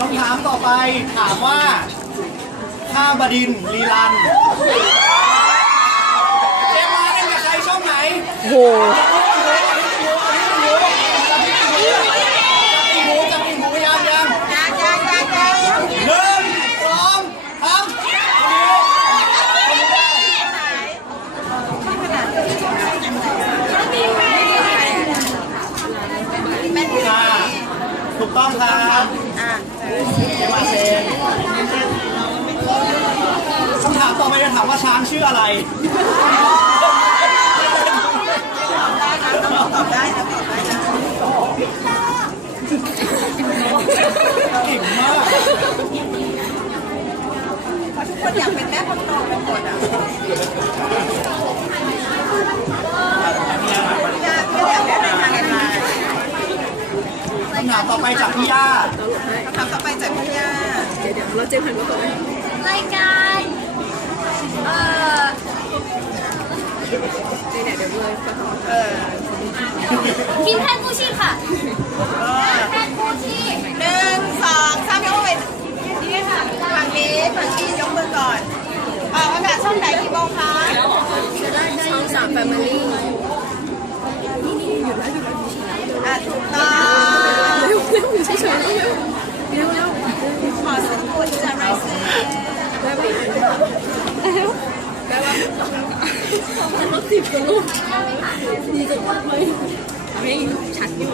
คำถามต่อไปถามว่าข้าบดินลีลันเจมมาเล่นกับใครช่องไหน โอ้โห อีหมูจับอีหมูยังยัง จ้าจ้าจ้าจ้า หนึ่งสองสามค่ะ ต้องครับอะเจมมาเซนคำถามต่อไปจะถามว่าช้างชื่ออะไรตอบได้นะตอบได้นะเก่งมากทุกคนอยากเป็นแม่คนโตเป็นหมดอะอยากอยากได้ทางกันมา คำถามต่ อไปจากพี่ย่าคำถามต่อไปจากพี่ย่ารายการเอ่อเออทีมแพทย์กู้ชีพค่ะแพทย์กู้ชีพหนึ่งสองสามยกมือนี่ค่ะฝั่งนี้ฝั่งนี้ยกมือก่อนออกอากาศช่องไหนกี่โมงคะช่องสามแฟมิลี่ อะถูกต้อง เร็วเร็วอยู่เฉยๆเร็วเร็วเร็ว ขอสักคนจะไรสิรถติดกันลูกดีจังไหมไม่ชัดอยู่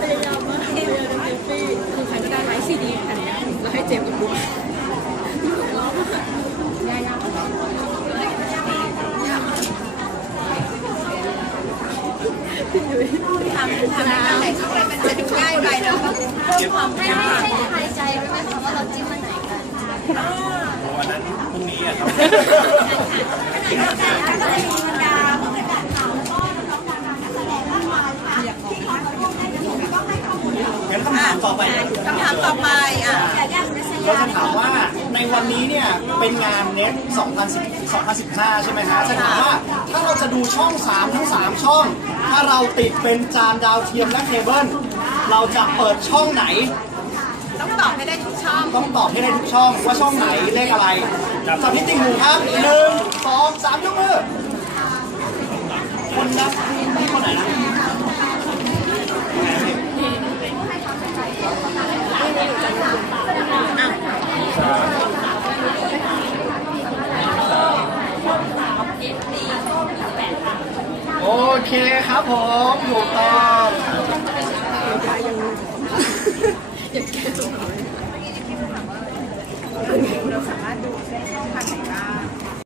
พยายามมากพยายามเต็มที่คือใครก็ได้ไหมซีดีอันเนี้ยแล้วให้เจมส์กับบัวที่หนูร้องอะ ทำทำให้ไหนช่องอะไรมันจะดูง่ายไปเนาะเพิ่มความให้ให้ทายใจไว้ไหมคะว่าเราจิ้มมันไหนกันวันนั้นพรุ่งนี้อะครับก็เลยมีบรรดาผู้ประกาศข่าวแล้วก็น้องๆดารานักแสดงมากมายค่ะที่ขอร่วมได้ที่ถูกต้องให้ข้อมูลงั้นคำถามต่อไปคำถามต่อไปอะแต่ยากไม่ใช่เรายาจะกถามว่าในวันนี้เนี่ยเป็นงานเน็ต2015ใช่ไหมฮะจะถามว่าถ้าเราจะ ดูช่อง3ทั้ง3 ช่อง ถ้าเราติดเป็นจานดาวเทียมและเคเบิลเราจะเปิดช่องไหน ต้องตอบให้ได้ทุกช่องต้องตอบให้ได้ทุกช่องว่าช่องไหนเลขอะไรจับที่ติ่งหูครับหนึ่งสองสามยกมือคนนับคนไหนนะโอ เคครับผมถูกต้องเราสามารถดูได้ช่องทางไหนบ้าง